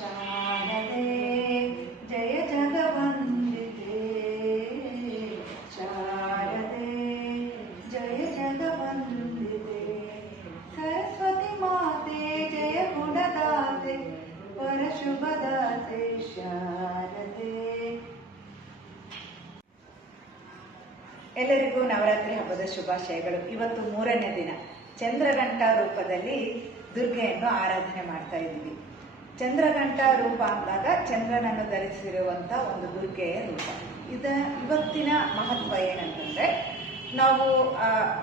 ಶಾರದೆ ಜಯ ಜಗವಂದಿತೆ ಶಾರದೆ ಜಯ ಜಗವಂದಿತೆ ಸರಸ್ವತಿ ಮಾತೆ ಜಯ ಗುಣದಾತೆ ಪರಶುಭದಾತೆ ಶಾರದೆ. ಎಲ್ಲರಿಗೂ ನವರಾತ್ರಿ ಹಬ್ಬದ ಶುಭಾಶಯಗಳು. ಇವತ್ತು 3ನೇ ದಿನ. ಚಂದ್ರಘಂಟ ರೂಪದಲ್ಲಿ ದುರ್ಗೆಯನ್ನು ಆರಾಧನೆ ಮಾಡ್ತಾ ಇದ್ದೀವಿ. ಚಂದ್ರಘಂಟ ರೂಪ ಅಂದಾಗ ಚಂದ್ರನನ್ನು ಧರಿಸಿರುವಂತ ಒಂದು ದುರ್ಗೆಯ ರೂಪ. ಇವತ್ತಿನ ಮಹತ್ವ ಏನಂತಂದ್ರೆ, ನಾವು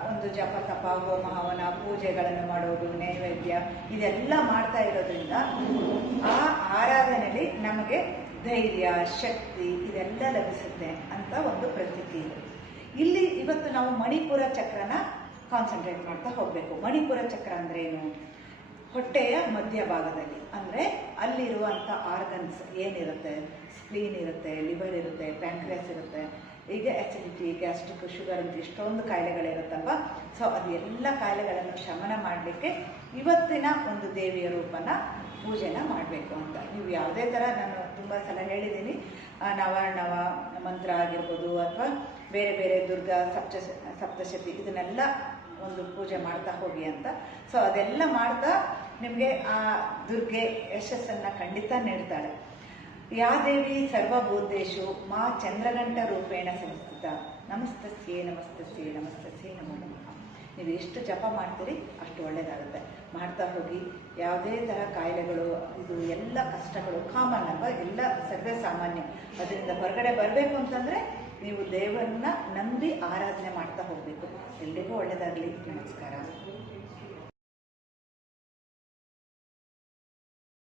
ಒಂದು ಜಪ ತಪ ಹೋಮ ಹವನ ಪೂಜೆಗಳನ್ನು ಮಾಡೋದು, ನೈವೇದ್ಯ ಇದೆಲ್ಲ ಮಾಡ್ತಾ ಇರೋದ್ರಿಂದ ಆ ಆರಾಧನೆಯಲ್ಲಿ ನಮಗೆ ಧೈರ್ಯ ಶಕ್ತಿ ಇದೆಲ್ಲ ಲಭಿಸುತ್ತೆ ಅಂತ ಒಂದು ಪ್ರತೀತಿ ಇದೆ. ಇಲ್ಲಿ ಇವತ್ತು ನಾವು ಮಣಿಪುರ ಚಕ್ರನ ಕಾನ್ಸಂಟ್ರೇಟ್ ಮಾಡ್ತಾ ಹೋಗ್ಬೇಕು. ಮಣಿಪುರ ಚಕ್ರ ಅಂದ್ರೆ ಏನು? ಹೊಟ್ಟೆಯ ಮಧ್ಯಭಾಗದಲ್ಲಿ, ಅಂದ್ರೆ ಅಲ್ಲಿರುವಂತ ಆರ್ಗನ್ಸ್ ಏನಿರುತ್ತೆ, ಸ್ಪ್ಲೀನ್ ಇರುತ್ತೆ, ಲಿವರ್ ಇರುತ್ತೆ, ಪ್ಯಾಂಕ್ರಿಯಾಸ್ ಇರುತ್ತೆ, ಈಗ ಅಸಿಡಿಟಿ, ಗ್ಯಾಸ್ಟ್ರಿಕ್, ಶುಗರ್ ಅಂತ ಇಷ್ಟೊಂದು ಕಾಯಿಲೆಗಳಿರುತ್ತಲ್ವ. ಸೊ ಅದು ಎಲ್ಲ ಕಾಯಿಲೆಗಳನ್ನು ಶಮನ ಮಾಡಲಿಕ್ಕೆ ಇವತ್ತಿನ ಒಂದು ದೇವಿಯ ರೂಪನ ಪೂಜೆನ ಮಾಡಬೇಕು ಅಂತ. ನೀವು ಯಾವುದೇ ಥರ, ನಾನು ತುಂಬ ಸಲ ಹೇಳಿದ್ದೀನಿ, ನವಾರ್ಣವ ಮಂತ್ರ ಆಗಿರ್ಬೋದು ಅಥವಾ ಬೇರೆ ಬೇರೆ ದುರ್ಗಾ ಸಪ್ತಶತಿ ಇದನ್ನೆಲ್ಲ ಒಂದು ಪೂಜೆ ಮಾಡ್ತಾ ಹೋಗಿ ಅಂತ. ಸೊ ಅದೆಲ್ಲ ಮಾಡ್ತಾ ನಿಮಗೆ ಆ ದುರ್ಗೆ ಯಶಸ್ಸನ್ನ ಖಂಡಿತ ನೀಡ್ತಾಳೆ. ಯಾ ದೇವಿ ಸರ್ವಭೂತೇಶು ಮಾ ಚಂದ್ರಘಂಟ ರೂಪೇಣ ಸಂಸ್ಥಿತ ನಮಸ್ತಸ್ಯೇ ನಮಸ್ತಸ್ಯೇ ನಮಸ್ತಸ್ಯೇ ನಮೋ ನಮಃ. ನೀವು ಎಷ್ಟು ಜಪ ಮಾಡ್ತೀರಿ ಅಷ್ಟು ಒಳ್ಳೇದಾಗುತ್ತೆ. ಮಾಡ್ತಾ ಹೋಗಿ. ಯಾವುದೇ ಥರ ಕಾಯಿಲೆಗಳು, ಇದು ಎಲ್ಲ ಕಷ್ಟಗಳು ಕಾಮನ್ ಅಲ್ವಾ, ಎಲ್ಲ ಸರ್ವೇ ಸಾಮಾನ್ಯ. ಅದರಿಂದ ಹೊರಗಡೆ ಬರಬೇಕು ಅಂತಂದರೆ ನೀವು ದೇವರನ್ನ ನಂಬಿ ಆರಾಧನೆ ಮಾಡ್ತಾ ಹೋಗಬೇಕು. ಎಲ್ರಿಗೂ ಒಳ್ಳೆಯದಾಗಲಿ. ನಮಸ್ಕಾರ.